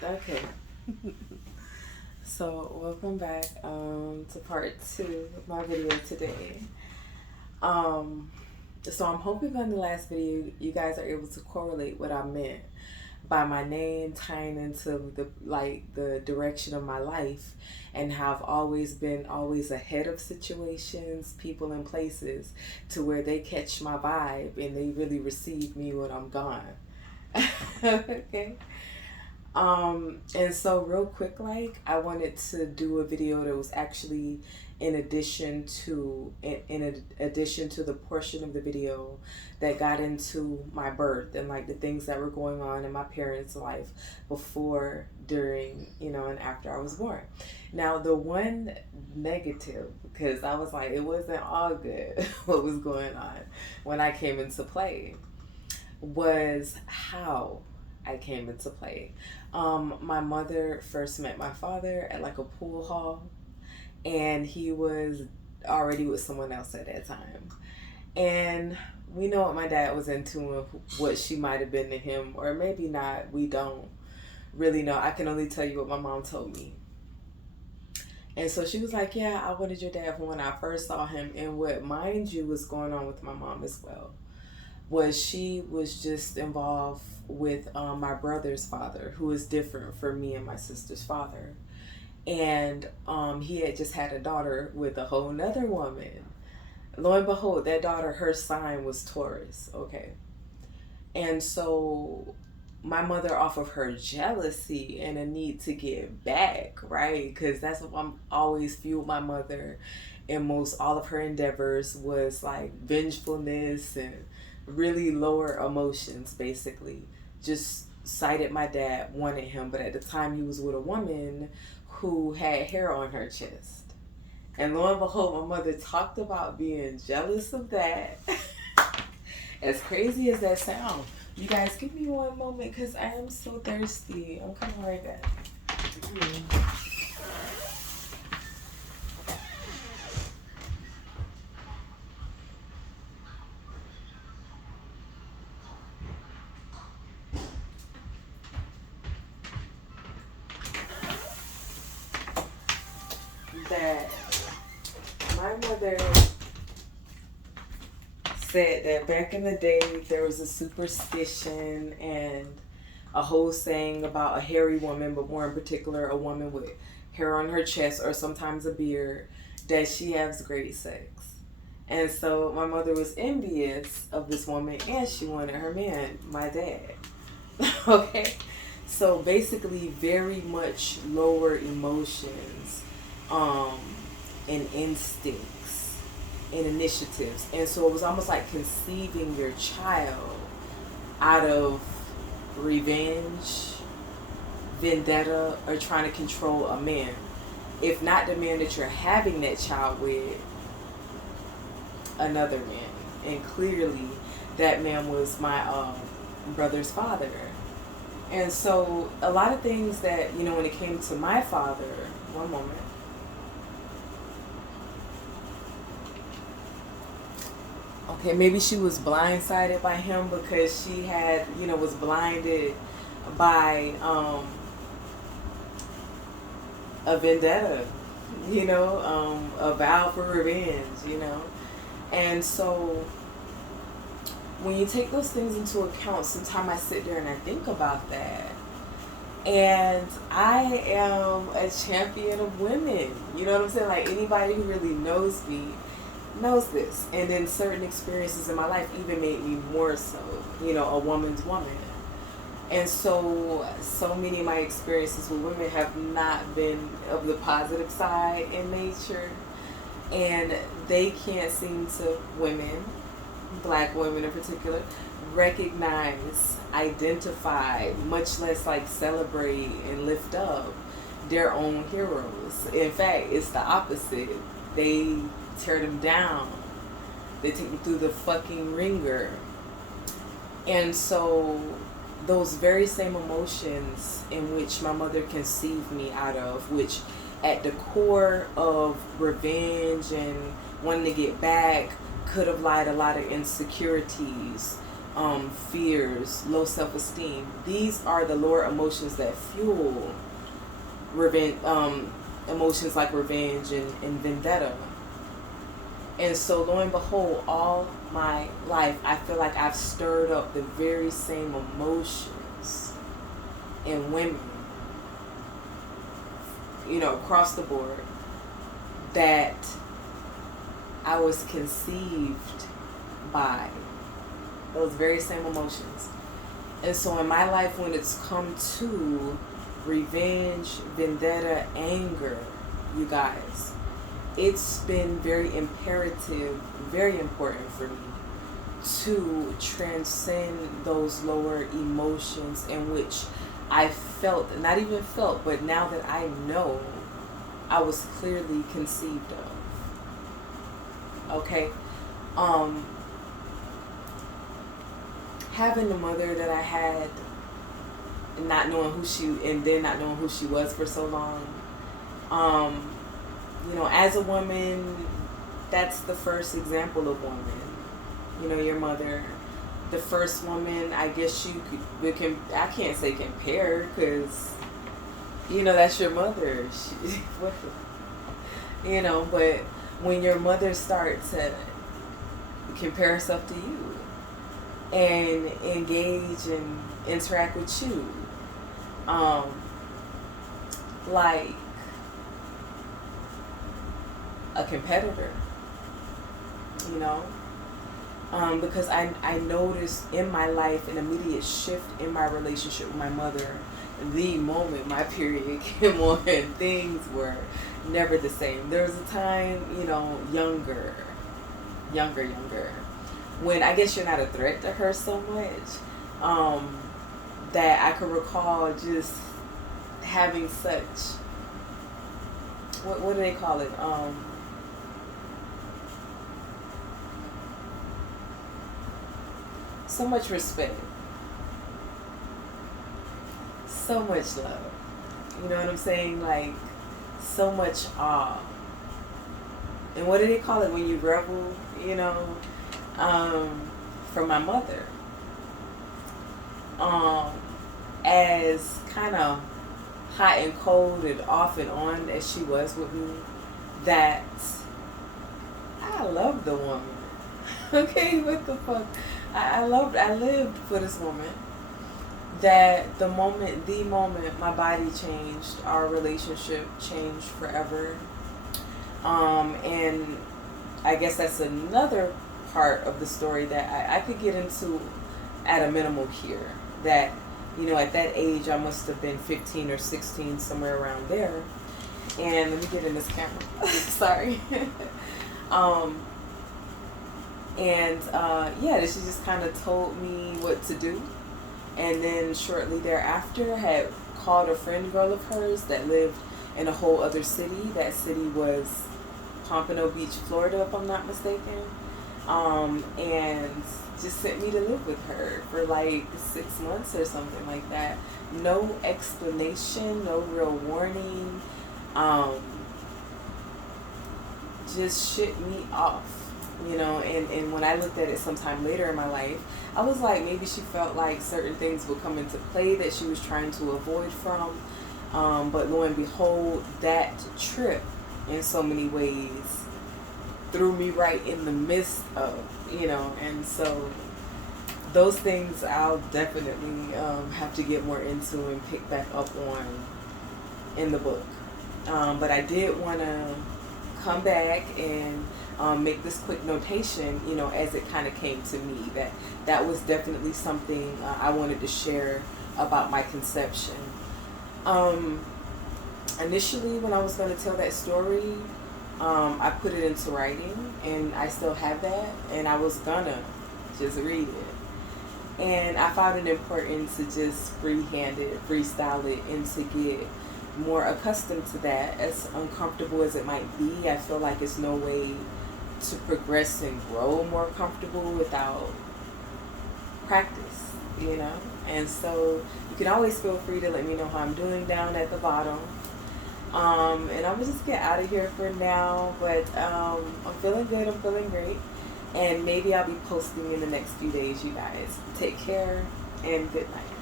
Okay. So welcome back to part two of my video today. Um, so I'm hoping on the last video you guys are able to correlate what I meant by my name tying into the direction of my life and how I've always been always ahead of situations, people, and places to where they catch my vibe and they really receive me when I'm gone. Okay. And so real quick, I wanted to do a video that was actually in addition to the portion of the video that got into my birth and like the things that were going on in my parents' life before, during, and after I was born. Now the one negative, because I was like, it wasn't all good what was going on when I came into play, was how I came into play. My mother first met my father at like a pool hall, and he was already with someone else at that time. And we know what my dad was into and what she might have been to him, or maybe not. We don't really know. I can only tell you what my mom told me. And so she was like, yeah, I wanted your dad from when I first saw him. And what, mind you, was going on with my mom as well was she was just involved with my brother's father, who is different from me and my sister's father. And he had just had a daughter with a whole nother woman. Lo and behold, that daughter, her sign was Taurus. Okay. And so my mother, off of her jealousy and a need to get back, right? Because that's what I'm always fueled my mother in most all of her endeavors was like vengefulness and really lower emotions, basically. Just cited my dad, wanted him, but at the time he was with a woman who had hair on her chest. And lo and behold, my mother talked about being jealous of that. As crazy as that sounds. You guys, give me one moment because I am so thirsty. I'm coming right back. That my mother said that back in the day there was a superstition and a whole saying about a hairy woman, but more in particular a woman with hair on her chest or sometimes a beard, that she has great sex. And so my mother was envious of this woman and she wanted her man, my dad. Okay? So basically very much lower emotions, um, and instincts and initiatives. And so it was almost like conceiving your child out of revenge, vendetta, or trying to control a man. If not the man that you're having that child with, another man. And clearly, that man was my brother's father. And so, a lot of things that, when it came to my father, one moment. Okay, maybe she was blindsided by him because she had, was blinded by a vendetta, a vow for revenge. And so when you take those things into account, sometimes I sit there and I think about that. And I am a champion of women. You know what I'm saying? Like anybody who really knows me knows this. And then certain experiences in my life even made me more so, a woman's woman. And so many of my experiences with women have not been of the positive side in nature. And they can't seem to, women, black women in particular, recognize, identify, much less like celebrate and lift up their own heroes. In fact, it's the opposite. They tear them down. They take them through the fucking ringer. And so those very same emotions in which my mother conceived me out of, which at the core of revenge and wanting to get back could have lied a lot of insecurities, fears, low self-esteem. These are the lower emotions that fuel revenge, emotions like revenge and vendetta. And so, lo and behold, all my life, I feel like I've stirred up the very same emotions in women, across the board, that I was conceived by. Those very same emotions. And so, in my life, when it's come to revenge, vendetta, anger, you guys, it's been very imperative, very important for me to transcend those lower emotions in which I felt, not even felt, but now that I know, I was clearly conceived of. Okay? Having the mother that I had, not knowing who she was for so long, as a woman, that's the first example of woman. Your mother, the first woman. I guess I can't say compare, because that's your mother. But when your mother starts to compare herself to you and engage and interact with you, like a competitor, because I noticed in my life an immediate shift in my relationship with my mother the moment my period came on, and things were never the same. There was a time, younger, when I guess you're not a threat to her so much, that I could recall just having such, what do they call it? So much respect, so much love. You know what I'm saying? Like, so much awe. And what do they call it when you revel? From my mother. As kind of hot and cold and off and on as she was with me, that I loved the woman. Okay, what the fuck? I lived for this woman. That the moment my body changed, our relationship changed forever. And I guess that's another part of the story that I could get into at a minimal here. That, at that age, I must have been 15 or 16, somewhere around there. And let me get in this camera. Sorry. She just kind of told me what to do. And then shortly thereafter, had called a friend girl of hers that lived in a whole other city. That city was Pompano Beach, Florida, if I'm not mistaken. And just sent me to live with her for like 6 months or something like that. No explanation, no real warning. Just shipped me off, and when I looked at it sometime later in my life, I was like, maybe she felt like certain things would come into play that she was trying to avoid from. But lo and behold, that trip in so many ways threw me right in the midst of, and so those things I'll definitely have to get more into and pick back up on in the book. But I did want to come back and make this quick notation, as it kind of came to me, that was definitely something I wanted to share about my conception. Initially, when I was going to tell that story, I put it into writing, and I still have that, and I was gonna just read it. And I found it important to just freehand it, freestyle it, and to get more accustomed to that. As uncomfortable as it might be, I feel like it's no way to progress and grow more comfortable without practice, And so you can always feel free to let me know how I'm doing down at the bottom. And I'm gonna just get out of here for now, but I'm feeling good, I'm feeling great. And maybe I'll be posting in the next few days, you guys. Take care and good night.